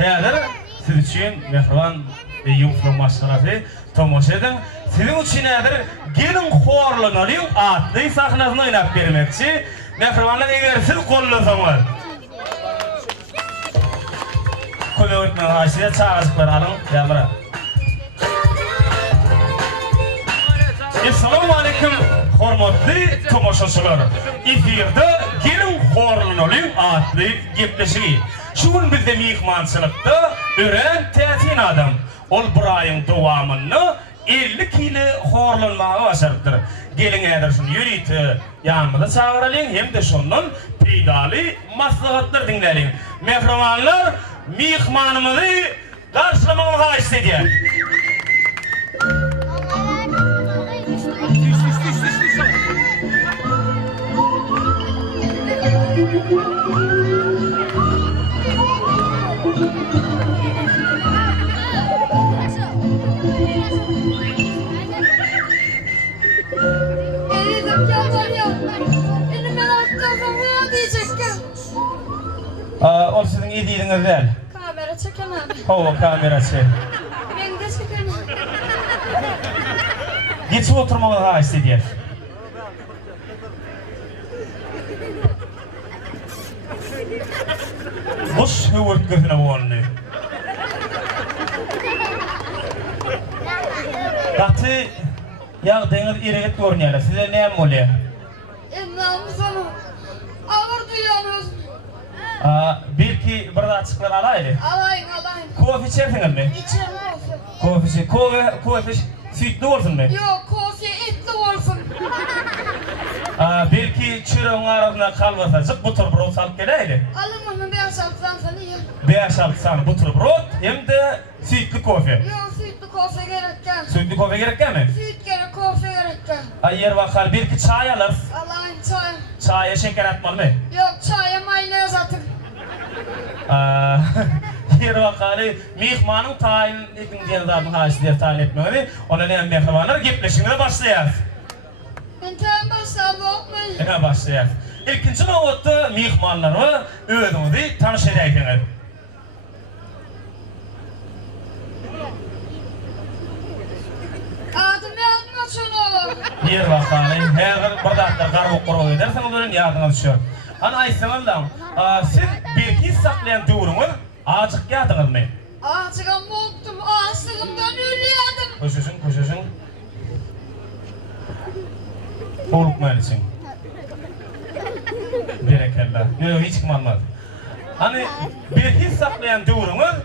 Häzir siz üçin mehriban Eyyub'un maşgalaty tomoşa edin. Sizin üçin häzir gelin horlanalyň atly sahnasyny oýnap bermekçi. Mehribanlar eger siz gollasaňlar. Kolortman haşiýet çağajyklar alyň ýamra. Assalamu alaikum hormatly tomoşaçylar. Efirde gelin horlanalyň atly gepleşigi. Şuň bizde mehmançylykda ören täsin adam. Ol bir aýyň dowamyny 50 kilo horlanmagy başardyr. Gelin äder şunu ýüriti ýanymyza çagıralyň hem-de şondan peýdaly maslahatlar diňläliň. Mehribanlar mehmanymyzy garşylamagy haýyş edýär. Ol sizin iyiliğiniz değil. Kamera çekemem. Hava kamerası. Ben de çekemem. Geçip oturmalı ha istediler. Boş hıvırt gözüne boğanlı. Katı ya deniz ireket görünüyorlar. Size ne yapmalı? Namzanı. Ağır duyuyorsunuz. Belki burada açıklar alaydı. Alayın. Kofi içersiniz mi? İçerim kofi. Kofi sütlü olsun mu? Yok kofi etli olsun. Belki çürüğün arasına kalmasa zıp buterbrot salıp geleydi. Alın onu 5-6 sana ye. 5-6 tane buterbrot hem de sütlü kofi. Yok sütlü kofi gerekken. Sütlü kofi gerekken mi? Süt gerek kofi gerekken. Yer bakar belki çay alır. Alayın çay. Çaya şeker atmalı mı? Yok çaya mayonez atın. Yer bakar mihmanın tayin edin zatını haşidir tayin etmeli. Ona ne mehribanlar gepleşimine başlayar. Ben tam başladım okmayın. Ene başlayar. İlkinci navbatda mihmanlarımı özünüzü tanış edeyken. Adım açın Yer bakar her bir dağıtlar karabuk kuru edersen onların yardımına düşüyor. Ana aysanız da siz bir his saklayan doğrunuz açık yadınız mı? Ağaçıgan boğdum, ağaçlığımdan ölüyordum. Koşuşun. Oğluk malisin. Berekallah. Yok hiç kımalmadı. Hani bir his saklayan doğrunuz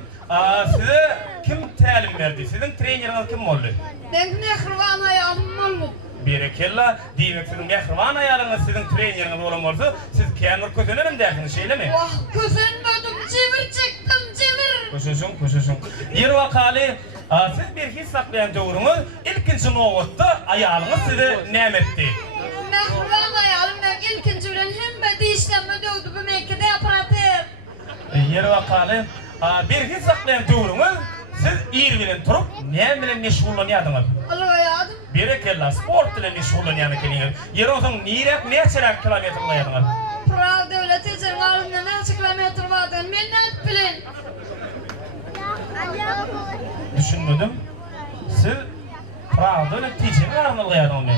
size kim talim verdi? Sizin treneriniz kim oldu? Ben mehriban ayağım oldu. Berekallah. Demek sizin mehriban ayağınız sizin treneriniz olamazsa siz kendir kötünerim dersiniz şeyle mi? Vah közenmedim, cevir çektim, cevir. Koşuşun. Yer vakali siz bir his saklayan doğrunuz ilkinci navbatda ayağınız size nemetti. Mehriban ayağım ben ilkinci bilen hem de işlemme dövdü bu mekkede aparatır. Yer vakali bir his saklayan doğrunuz siz ir bilen turup ne bilen meşgullanıyordunuz? Alıverdim. Berekallah sport bilen meşgullanıyordunuz. Yer o zaman ne çeyrek kilometrelayordunuz? Prav devlet ecerin ağrında ne kilometre vardı ben ne bilin. Düşünmedim. Siz Pravda öyle tecini arnalayadın ben.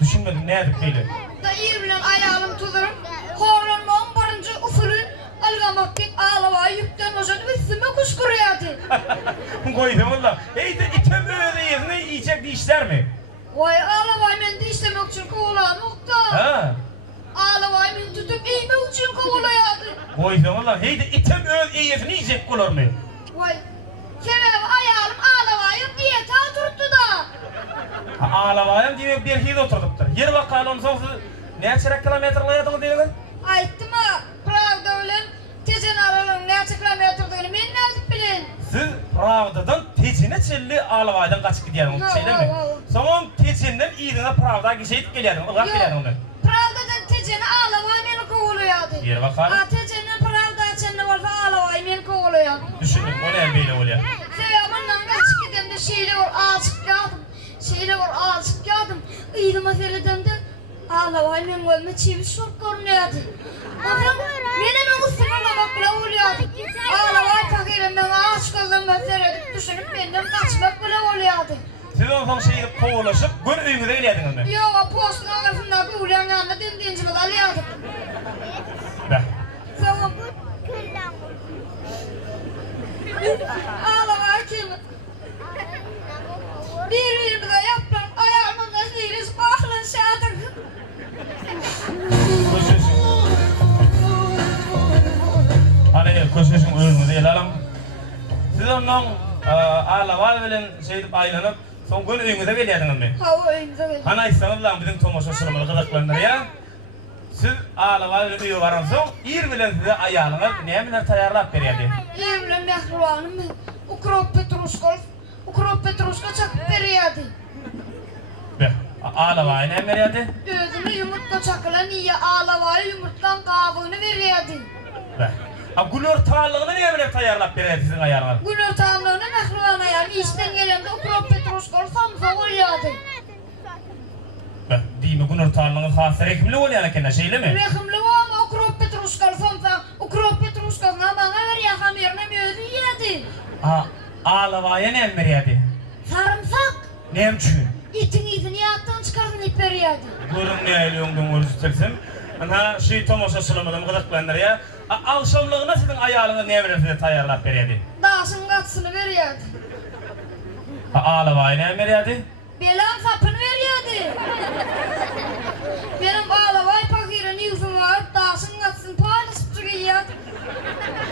Düşünmedim ne edip böyle? Da ir bilen ayağım tuturum. Horlanmağın barınca usulün algamak deyip ağlava yükten hoşadı ve sime kuş kuruyordu. Koydum valla. Eyde item öyle yerine yiyecek bir işler mi? Vay ağlavayı men de işlemek için kovulamakta. Ha. Ağlavayı men tutup eğmek için kovulayadı. Koydum valla. Eyde item öyle yerine yiyecek olur mu? Vay. Sebebi ayağım ağlavayı diyete oturttu da. Ağlamayım diye bir hil oturduktur. Yer bakalım sonsuz ne çeyrek kilometrelayadın diyorlar? Ayttım ha. Pravda ölen tecen aralığın ne kilometre olduğunu men ne bilin. Siz Pravda'dan tecine çelli ağlamaydan kaçıp gidiyorsunuz. Şeyle mi? Sonra tecinden iyiliğine Pravda'ya geçeyip geliyordun. Ilgak geliyordun onu. Pravda'dan teceni ağlavayı beni kovuluyordu. Yer bakalım. Tecenin Pravda açanı varsa ağlavayı beni kovuluyordu. Düşünün o ne böyle oluyor. Sebebinden kaçıp gidem de şeyle var ağaçık yağdım. Ağaçık yağdım. İyiydi meseleden de ağlavayı ben golme çiviş çok görünüyordu. Ama ben hemen üstüne bakla oluyordu. Ağlavayı düşünüp benden kaçmak bile oluyordu. Siz ondan şeyi kovalaşıp gün öýüňize gelýädiňiz mi? Yok, postun arasında bir ulan yanında dindiğinci mi alıyorduk. Bäh. Tamam. Ağlama kim? Bir de yaptım. Ayağımın da değiliz. Aklın şadır. Köşeşin. Hani köşeşin öýüňize gelelim. Siz ondan ağlama bilen şeydip aýlanyp soň gün öýüňize gelýädiňiz mi? Hava önümüze geldi. Hana istemez lan bizim tomoşaşırmalı gıdaklanır ya. Siz ağlama bilen öýe baran soň ir bilen size aýalyňyz näme bilen taýarlap berýärdi? Evle mehruanım. Ukrop Petrushka çakıp veriyordu. Bäh. Ağlama näme berýärdi? Özünü yumurtla çakılan iyi ağlavayı yumurtlan kabuğunu veriyordu. Bäh. A gülür taýarlygyny näme bilen taýarlap berýärdi sizin aýalyňyz? Gün ortağımlığına mehruana yani işten gelende Ukrop Petrushka samsa oluyordu. Bäh. Diýme gülür taýarlygyny hasy rekimli bolýar eken şeýlemi? Rehimli ama Ukrop Petrushka samsa Ukrop Petrushka bana veriyor hamirine mi özü yedi. Ağlamaya näme berýärdi? Sarımsak. Näme üçin? İtin izini yattan çıkardın ip veriyordu. Görün näýleýüňden görürsetsem. Ana şey tomoşaşyrmaly gıdaklanır ya. Alşamlygyna sizin aýalyňyz näme bilen size taýarlap berýärdi? Daşın katsını veriyordu. Ağlamaya näme berýärdi? Belam sapını veriyordu. Benim ağlavay pakirini yüzüm var, daşın katsını paylaşıp duruyordu.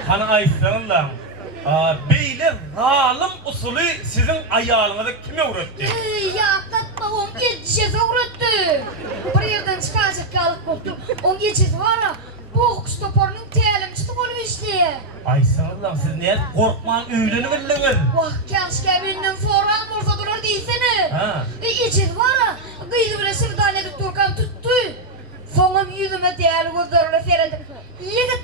Hana aýtsaňyz lan. Beýle zalim usuly sizin aýalyňyza kime öwretdi? Yattatma, 17 şeze uğrattı. Bir yerden çıkacak kalıp koptu. 17 şeze var ya, boks toporunun telimçisi olup işliyor. Aýtsaňyz lan siz näme gorkman öýleni bildiňiz? Vah, keşke benden sonra olsa durur değilsene. Ha. İçiz var ya, kıydı bile sırdanede Turkan tuttu. Sonum yüzüme değerli gözlerine serildi. Yigit,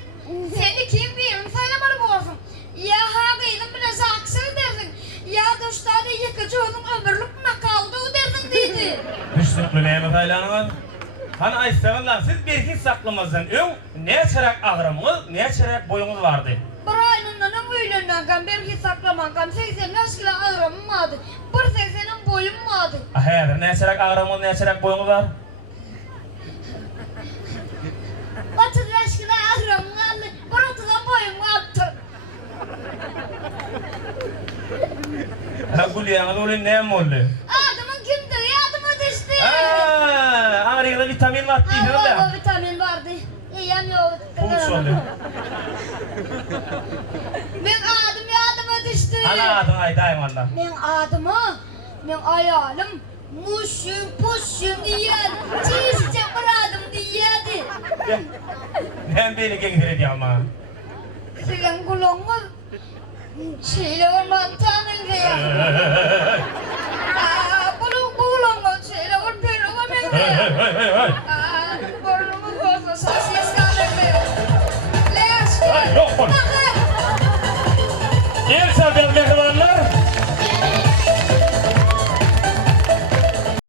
seni kim bilir, sayılamadım olsun. Ya ha kıydım bile saksı dersin. Ya da ustadı yıkıcı onun ömürlük nakaldı dersin dedi. Düştükli näme taýlanyňyz? Hana aýtsaňyz lan siz bir his saklamazdan öň näçerek agramyňyz, näçerek boýuňyz bardy? Bir aýnyndan öýlenmän bir his saklaman 80 yaşla ağrımım vardı. 1.80'in boyum vardı. Häzir näçerek agramyňyz, näçerek boýuňyz bar? 30 yaşla ağrımım vardı. 1.30'dan boyum vardı. Ha gülýäňiz ölen näme boldy? Adamın kimdi? Adıma düştü. Ağrıda vitamin var diýdiler Ama da. vitamin vardı. İyiyem yok. Pulç oldu. Ben adıma düştü. Ana adyň aýdaýym onda. Men ayalım muşum diýär. Çiğsizce bir adım diýärdi. Ben beni geňdir ama. Sen kulağımı şeyle orman tanın diye.